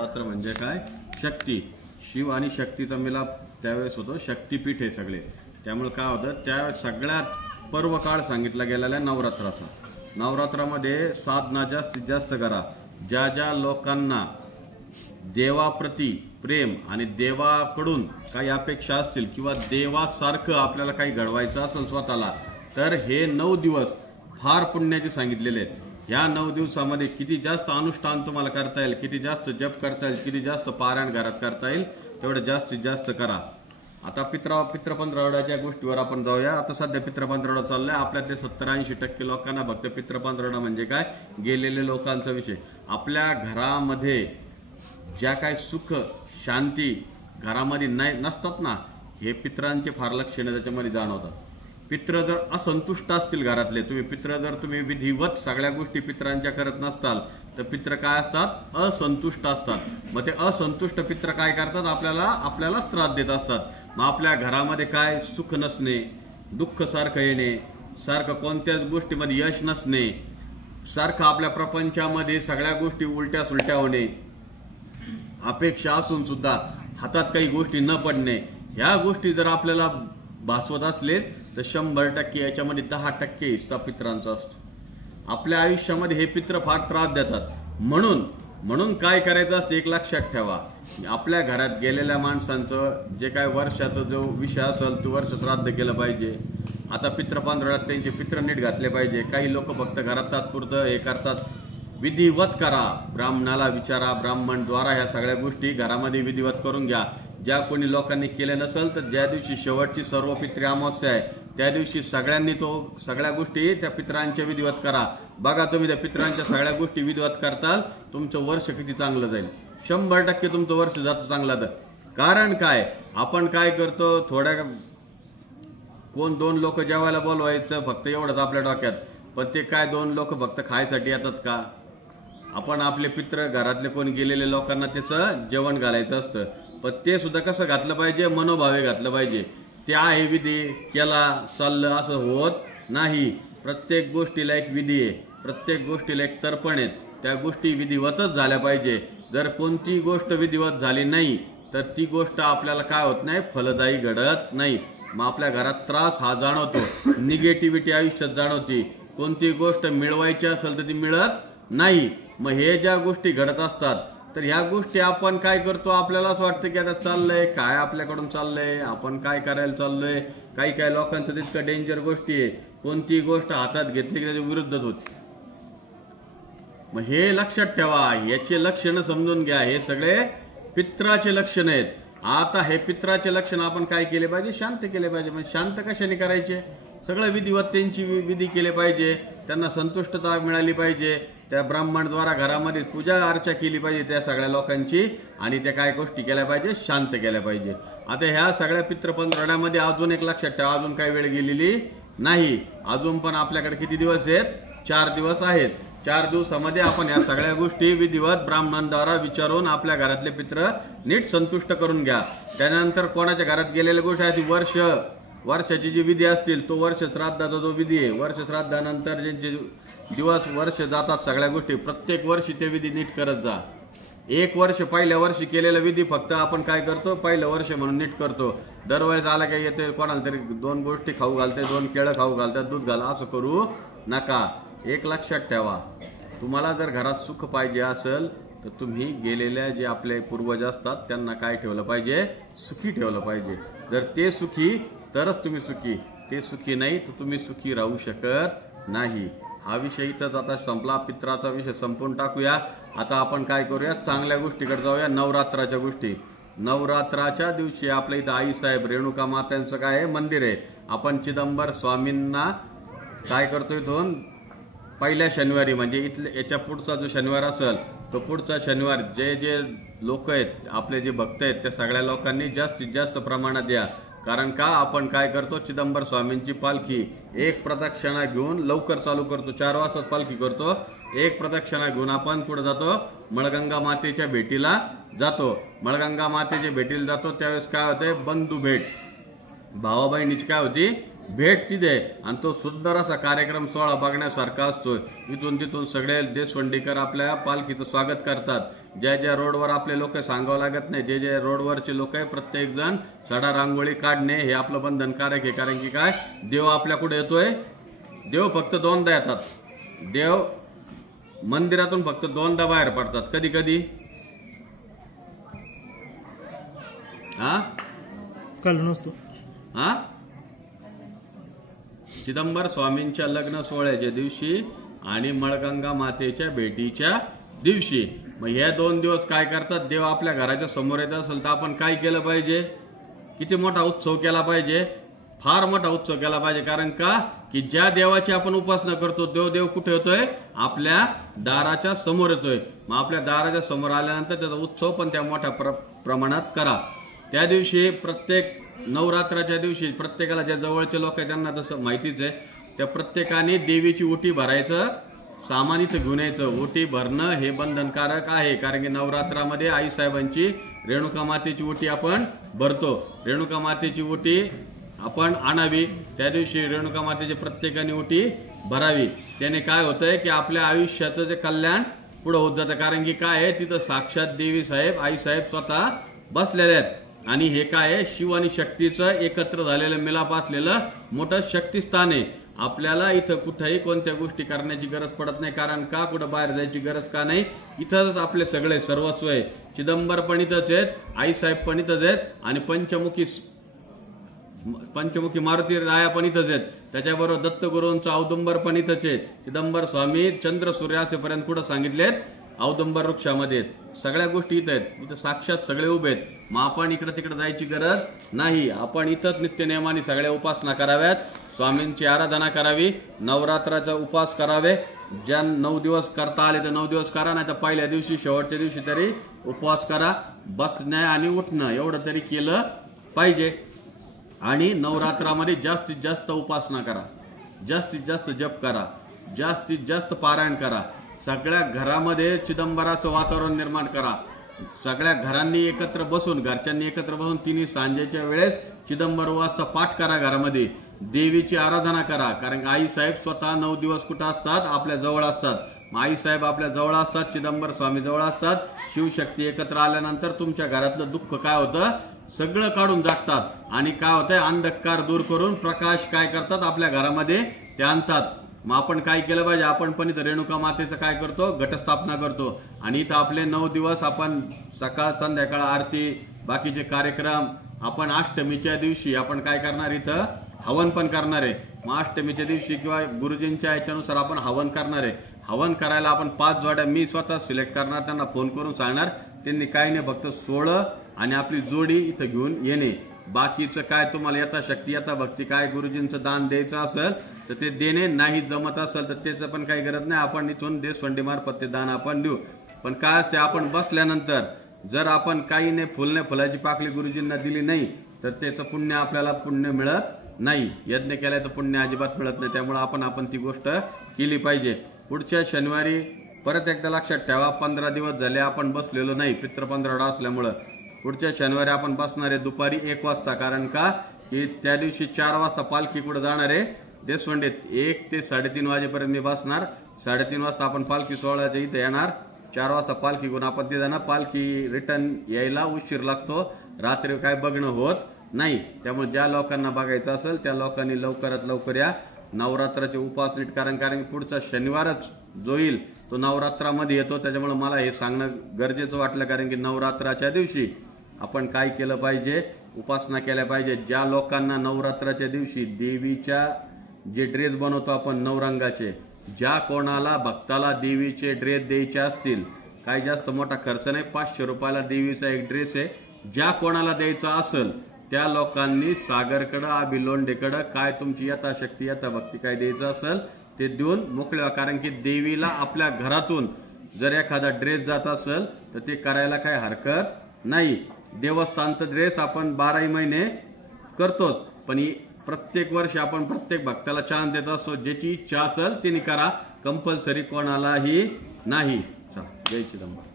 नवरात्र म्हणजे काय? शक्ती. शिव आणि शक्तीचा मिलाप त्यावेळेस होतो. शक्तीपीठ हे सगळे. त्यामुळे काय होतं, त्या सगळ्यात पर्व काळ सांगितला गेलेला आहे नवरात्राचा. नवरात्रामध्ये साधना जास्तीत जास्त करा. ज्या ज्या लोकांना देवाप्रती प्रेम आणि देवाकडून काही अपेक्षा असतील किंवा देवासारखं आपल्याला काही घडवायचं असेल स्वतःला, तर हे 9 दिवस फार पुण्याचे सांगितलेले आहेत. ह्या 9 दिवसामध्ये किती जास्त अनुष्ठान तुम्हाला करता येईल, किती जास्त जप करता येईल, किती जास्त पारायण घरात करता येईल, तेवढं जास्तीत जास्त करा. आता पित्र पंधरवड्याच्या गोष्टीवर आपण जाऊया. आता सध्या पित्र पंधरवडा चाललाय. आपल्यातले 70-80% लोकांना फक्त पित्र पंधरवडा म्हणजे काय, गेलेले लोकांचा विषय. आपल्या घरामध्ये ज्या काय सुख शांती घरामध्ये नसतात ना, हे पित्रांचे फार लक्षणे त्याच्यामध्ये जाणवतात. पित्र जर असंतुष्ट असतील घरातले, तुम्ही विधिवत सगळ्या गोष्टी पित्रांच्या करत नसताल, तर पित्र काय असतात, असंतुष्ट असतात. मग ते असंतुष्ट पित्र काय करतात, आपल्यालाच त्रास देत असतात. मग आपल्या घरामध्ये काय सुख नसणे, दुःख सारखं येणे, सारखं कोणत्याच गोष्टीमध्ये यश नसणे, सारखं आपल्या प्रपंचामध्ये सगळ्या गोष्टी उलट्या सुलट्या होणे, अपेक्षा असून सुद्धा हातात काही गोष्टी न पडणे, ह्या गोष्टी जर आपल्याला भासवत असले तर 100% याच्यामध्ये 10% हिस्सा पित्रांचा असतो. आपल्या आयुष्यामध्ये हे पित्र फार त्रास देतात. म्हणून काय करायचं असतं, एक लक्षात ठेवा. आपल्या घरात गेलेल्या माणसांचं जे काय वर्षाचा जो विषय असेल तो वर्ष श्राद्ध केलं पाहिजे. आता पित्र पंधरवड्यात त्यांचे पित्र नीट घातले पाहिजे. काही लोक फक्त घरात तात्पुरतं हे करतात. विधिवत करा. ब्राह्मणाला विचारा, ब्राह्मणद्वारा ह्या सगळ्या गोष्टी घरामध्ये विधिवत करून घ्या. ज्या कोणी लोकांनी केले नसेल तर ज्या दिवशी शेवटची सर्व पित्री अमावस्या आहे त्या दिवशी सगळ्यांनी सगळ्या गोष्टी त्या पित्रांच्या विधिवत करा. बघा, तुम्ही त्या पित्रांच्या सगळ्या गोष्टी विधिवत करताल, तुमचं वर्ष किती चांगलं जाईल. 100% तुमचं वर्ष जातं चांगलं. कारण काय, आपण काय करतो, कोण 2 लोक जेवायला बोलवायचं फक्त एवढंच आपल्या डोक्यात. पण ते काय 2 लोक फक्त खायसाठी येतात का? आपण आपले पित्र घरातले कोण गेलेले लोकांना त्याचं जेवण घालायचं असतं. पण ते सुद्धा कसं घातलं पाहिजे, मनोभावे घातलं पाहिजे. ते आहे विधी केला चाललं असं होत नाही. प्रत्येक गोष्टीला एक विधी आहे, प्रत्येक गोष्टीला एक तर्पण आहे. त्या गोष्टी विधिवतच झाल्या पाहिजे. जर कोणती गोष्ट विधिवत झाली नाही तर ती गोष्ट आपल्याला काय होत नाही, फलदायी घडत नाही. मग आपल्या घरात त्रास हा जाणवतो, निगेटिव्हिटी आयुष्यात जाणवते. कोणती गोष्ट मिळवायची असेल तर ती मिळत नाही. मग हे ज्या गोष्टी घडत असतात तर ह्या गोष्टी आपण काय करतो, आपल्याला असं वाटतं की आता चाललंय काय, आपल्याकडून चाललंय, आपण काय करायला चाललोय. काही लोकांचं तितकं डेंजर गोष्टी आहे. कोणती गोष्ट हातात घेतली की त्याच्या विरुद्धच होती. मग हे लक्षात ठेवा, याचे लक्षणं समजून घ्या. हे सगळे पित्राचे लक्षण आहेत. आता हे पित्राचे लक्षण आपण काय केले पाहिजे, शांत केले पाहिजे. म्हणजे शांत कशाने करायचे, सगळं विधिवत त्यांची विधी केले पाहिजे. त्यांना संतुष्टता मिळाली पाहिजे. त्या ब्राह्मणद्वारा घरामध्ये पूजा अर्चा केली पाहिजे त्या सगळ्या लोकांची. आणि त्या काय गोष्टी केल्या पाहिजे, शांत केल्या पाहिजे. आता ह्या सगळ्या पित्र पंधरवड्यामध्ये अजून एक लक्षात ठेवा, अजून काही वेळ गेलेली नाही. अजून पण आपल्याकडे किती दिवस आहेत, 4 दिवस आहेत. 4 दिवसामध्ये आपण ह्या सगळ्या गोष्टी विधिवत ब्राह्मणांद्वारा विचारून आपल्या घरातले पित्र नीट संतुष्ट करून घ्या. त्यानंतर कोणाच्या घरात गेलेल्या गोष्टी आहेत, वर्षाची जी विधी असतील तो वर्ष श्राद्धाचा जो विधी आहे, वर्ष श्राद्धानंतर जे दिवस वर्ष जातात सगळ्या गोष्टी, प्रत्येक वर्षी ते विधी नीट करत जा. 1 वर्ष पहिल्या वर्षी केलेला विधी फक्त आपण काय करतो, पहिलं वर्ष म्हणून नीट करतो. दरवेळेस आला काय येते, कोणाला तरी 2 गोष्टी खाऊ घालते, 2 केळं खाऊ घालतात, दूध घाला, असं करू नका. एक लक्षात ठेवा, तुम्हाला जर घरात सुख पाहिजे असेल तर तुम्ही गेलेल्या जे आपले पूर्वज असतात त्यांना काय ठेवलं पाहिजे, सुखी ठेवलं पाहिजे. जर ते सुखी तरच तुम्ही सुखी, ते सुखी नाही तर तुम्ही सुखी राहू शकत नाही. हा विषय इथंच आता संपला. पित्राचा विषय संपून टाकूया. आता आपण काय करूया, चांगल्या गोष्टीकडे जाऊया, नवरात्राच्या गोष्टी. नवरात्राच्या दिवशी आपल्या इथं आईसाहेब रेणुका मात्यांचं काय आहे, मंदिर आहे. आपण चिदंबर स्वामींना काय करतो, इथून पहिल्या शनिवारी म्हणजे याच्या पुढचा जो शनिवार असेल तो पुढचा शनिवार जे लोक आहेत, आपले जे भक्त आहेत, त्या सगळ्या लोकांनी जास्तीत जास्त प्रमाणात द्या. कारण का आपण काय करतो, चिदंबर स्वामींची पालखी 1 प्रदक्षिणा घेऊन लवकर चालू करतो. 4 वाजता पालखी करतो. 1 प्रदक्षिणा घेऊन आपण पुढे जातो, मळगंगा मातेच्या भेटीला जातो. मळगंगा मातेच्या भेटीला जातो त्यावेळेस काय होते, बंधू भेट, भावा बहिणीची काय होती भेट तिथे. आणि तो सुंदर असा कार्यक्रम सोहळा बघण्यासारखा असतो. इथून तिथून सगळे देशवंडीकर आपल्या पालखीचं स्वागत करतात. ज्या ज्या रोडवर आपले लोक सांगावं लागत नाही, जे रोडवरचे लोक आहे प्रत्येक जण सडा रांगोळी काढणे हे आपलं बंधनकारक आहे. कारण की काय, देव आपल्याकडे येतोय. देव फक्त दोनदा येतात. देव मंदिरातून फक्त दोनदा बाहेर पडतात. कधी कधी काल नसतो. चिदंबर स्वामींच्या लग्न सोहळ्याच्या दिवशी आणि मळगंगा मातेच्या भेटीच्या दिवशी. मग हे 2 दिवस काय करतात, देव आपल्या घराच्या समोर येत असेल तर आपण काय केलं पाहिजे, किती मोठा उत्सव केला पाहिजे, फार मोठा उत्सव केला पाहिजे. कारण का की ज्या देवाची आपण उपासना करतो तो देव कुठे येतोय, आपल्या दाराच्या समोर येतोय. मग आपल्या दाराच्या समोर आल्यानंतर त्याचा उत्सव पण त्या मोठ्या प्रमाणात करा. त्या दिवशी प्रत्येक नवरात्राच्या दिवशी प्रत्येकाला ज्या जवळचे लोक आहेत त्यांना तसं माहितीच आहे, त्या प्रत्येकाने देवीची ओटी भरायचं सामान इथं घेऊन यायचं. ओटी भरणं हे बंधनकारक आहे. कारण की नवरात्रामध्ये आईसाहेबांची रेणुका मातेची ओटी आपण भरतो. रेणुका मातेची ओटी आपण आणावी. त्या दिवशी रेणुका मातेची प्रत्येकाने ओटी भरावी. त्याने काय होतंय की आपल्या आयुष्याचं जे कल्याण पुढे होत जातं. कारण की काय आहे, तिथं साक्षात देवी साहेब आईसाहेब स्वतः बसलेले आहेत. आणि हे काय आहे, शिव आणि शक्तीचं एकत्र झालेलं मिलाप असलेलं मोठं शक्तिस्थान आहे. आपल्याला इथं कुठेही कोणत्या गोष्टी करण्याची गरज पडत नाही. कारण का, कुठं बाहेर जायची गरज का नाही. इथंच आपले सगळे सर्वस्व आहे. चिदंबर पण इथंच आहेत, आईसाहेब पण इथंच आहेत आणि पंचमुखी मारुती राया पण इथंच आहेत. त्याच्याबरोबर दत्तगुरूंचा औदुंबर पण इथंच आहे. चिदंबर स्वामी चंद्र सूर्य असेपर्यंत कुठं सांगितलेत, औदुंबर वृक्षामध्ये आहेत. सगळ्या गोष्टी इथं आहेत. इथं साक्षात सगळे उभे आहेत. मग आपण इकडे तिकडे जायची गरज नाही. आपण इथंच नित्यनियमाने सगळ्या उपासना कराव्यात. स्वामींची आराधना करावी. नवरात्राचा उपास करावे. ज्या 9 दिवस करता आले तर 9 दिवस करा, नाही तर पहिल्या दिवशी शेवटच्या दिवशी तरी उपवास करा. बसणं आणि उठणं एवढं तरी केलं पाहिजे. आणि नवरात्रामध्ये जास्तीत जास्त उपासना करा, जास्तीत जास्त जप करा, जास्तीत जास्त पारायण करा. सगळ्या घरामध्ये चिदंबराचं वातावरण निर्माण करा. सगळ्या घरांनी एकत्र बसून, घरच्यांनी एकत्र बसून तिन्ही सांजेच्या वेळेस चिदंबरवाचा पाठ करा. घरामध्ये देवीची आराधना करा. कारण आईसाहेब स्वतः 9 दिवस कुठं असतात, आपल्या जवळ असतात. आईसाहेब आपल्या जवळ असतात, चिदंबर स्वामी जवळ असतात. शिवशक्ती एकत्र आल्यानंतर तुमच्या घरातलं दुःख काय होतं, सगळं काढून टाकतात. आणि काय होतंय, अंधकार दूर करून प्रकाश काय करतात, आपल्या घरामध्ये ते आणतात. मग आपण काय केलं पाहिजे, आपण पण इथं रेणुका मातेचं काय करतो, घटस्थापना करतो. आणि इथं आपले 9 दिवस आपण सकाळ संध्याकाळ आरती, बाकीचे कार्यक्रम. आपण अष्टमीच्या दिवशी आपण काय करणार, इथं हवन पण करणार आहे. मग अष्टमीच्या दिवशी किंवा गुरुजींच्या याच्यानुसार आपण हवन करणार आहे. हवन करायला आपण 5 जोड्या मी स्वतः सिलेक्ट करणार, त्यांना फोन करून सांगणार. त्यांनी काही नाही, फक्त 16 आणि आपली जोडी इथं घेऊन येणे. बाकीचं काय तुम्हाला यथाशक्ती यथाभक्ती काय गुरुजींचं दान द्यायचं असेल तर ते देणे, नाही जमत असेल तर त्याचं पण काही गरज नाही. आपण इथून देशवंडी मार्फत ते दान आपण देऊ. पण काय असते, आपण बसल्यानंतर जर आपण काही नाही, फुलाची पाकळी गुरुजींना दिली नाही तर त्याचं पुण्य आपल्याला पुण्य मिळत नाही. यज्ञ केल्याचं पुण्य अजिबात मिळत नाही. त्यामुळे आपण ती गोष्ट केली पाहिजे. पुढच्या शनिवारी परत एकदा लक्षात ठेवा, 15 दिवस झाले आपण बसलेलो नाही, पितृ 15 असल्यामुळं. पुढच्या शनिवारी आपण बसणार आहे दुपारी 1 वाजता. कारण का की त्या दिवशी 4 वाजता पालखी कुठं जाणार आहे, देशवंडीत. 1 ते 3:30 वाजेपर्यंत मी बसणार. 3:30 वाजता आपण पालखी सोहळ्याच्या इथे येणार. 4 वाजता पालखी घेऊन आपण तिथे जाणार. पालखी रिटर्न यायला उशीर लागतो, रात्री काय बघणं होत नाही. त्यामुळे ज्या लोकांना बघायचं असेल त्या लोकांनी लवकरात लवकर या. नवरात्राचे उपास नीट कारण की पुढचा शनिवारच जो येईल तो नवरात्रामध्ये येतो. त्याच्यामुळे मला हे सांगणं गरजेचं वाटलं. कारण की नवरात्राच्या दिवशी आपण काय केलं पाहिजे, उपासना केल्या पाहिजे. ज्या लोकांना नवरात्राच्या दिवशी देवीच्या जे ड्रेस बनवतो आपण नवरंगाचे, ज्या कोणाला भक्ताला देवीचे ड्रेस द्यायचे असतील, काही जास्त मोठा खर्च नाही, 500 रुपयाला देवीचा एक ड्रेस आहे. ज्या कोणाला द्यायचा असेल त्या लोकांनी सागरकडं, अभिलोंडेकडं काय तुमची यथाशक्ती यथाभक्ती काय द्यायचं असेल ते देऊन मोकळ्या. कारण की देवीला आपल्या घरातून जर एखादा ड्रेस जात असेल तर ते करायला काय हरकत नाही. देवस्थानचा ड्रेस आपण 12 महिने करतोच, पण प्रत्येक वर्षी आपण प्रत्येक भक्ताला चान्स देत असतो. ज्याची इच्छा असेल तिने करा, कंपल्सरी कोणालाही नाही. जय चिदंबर.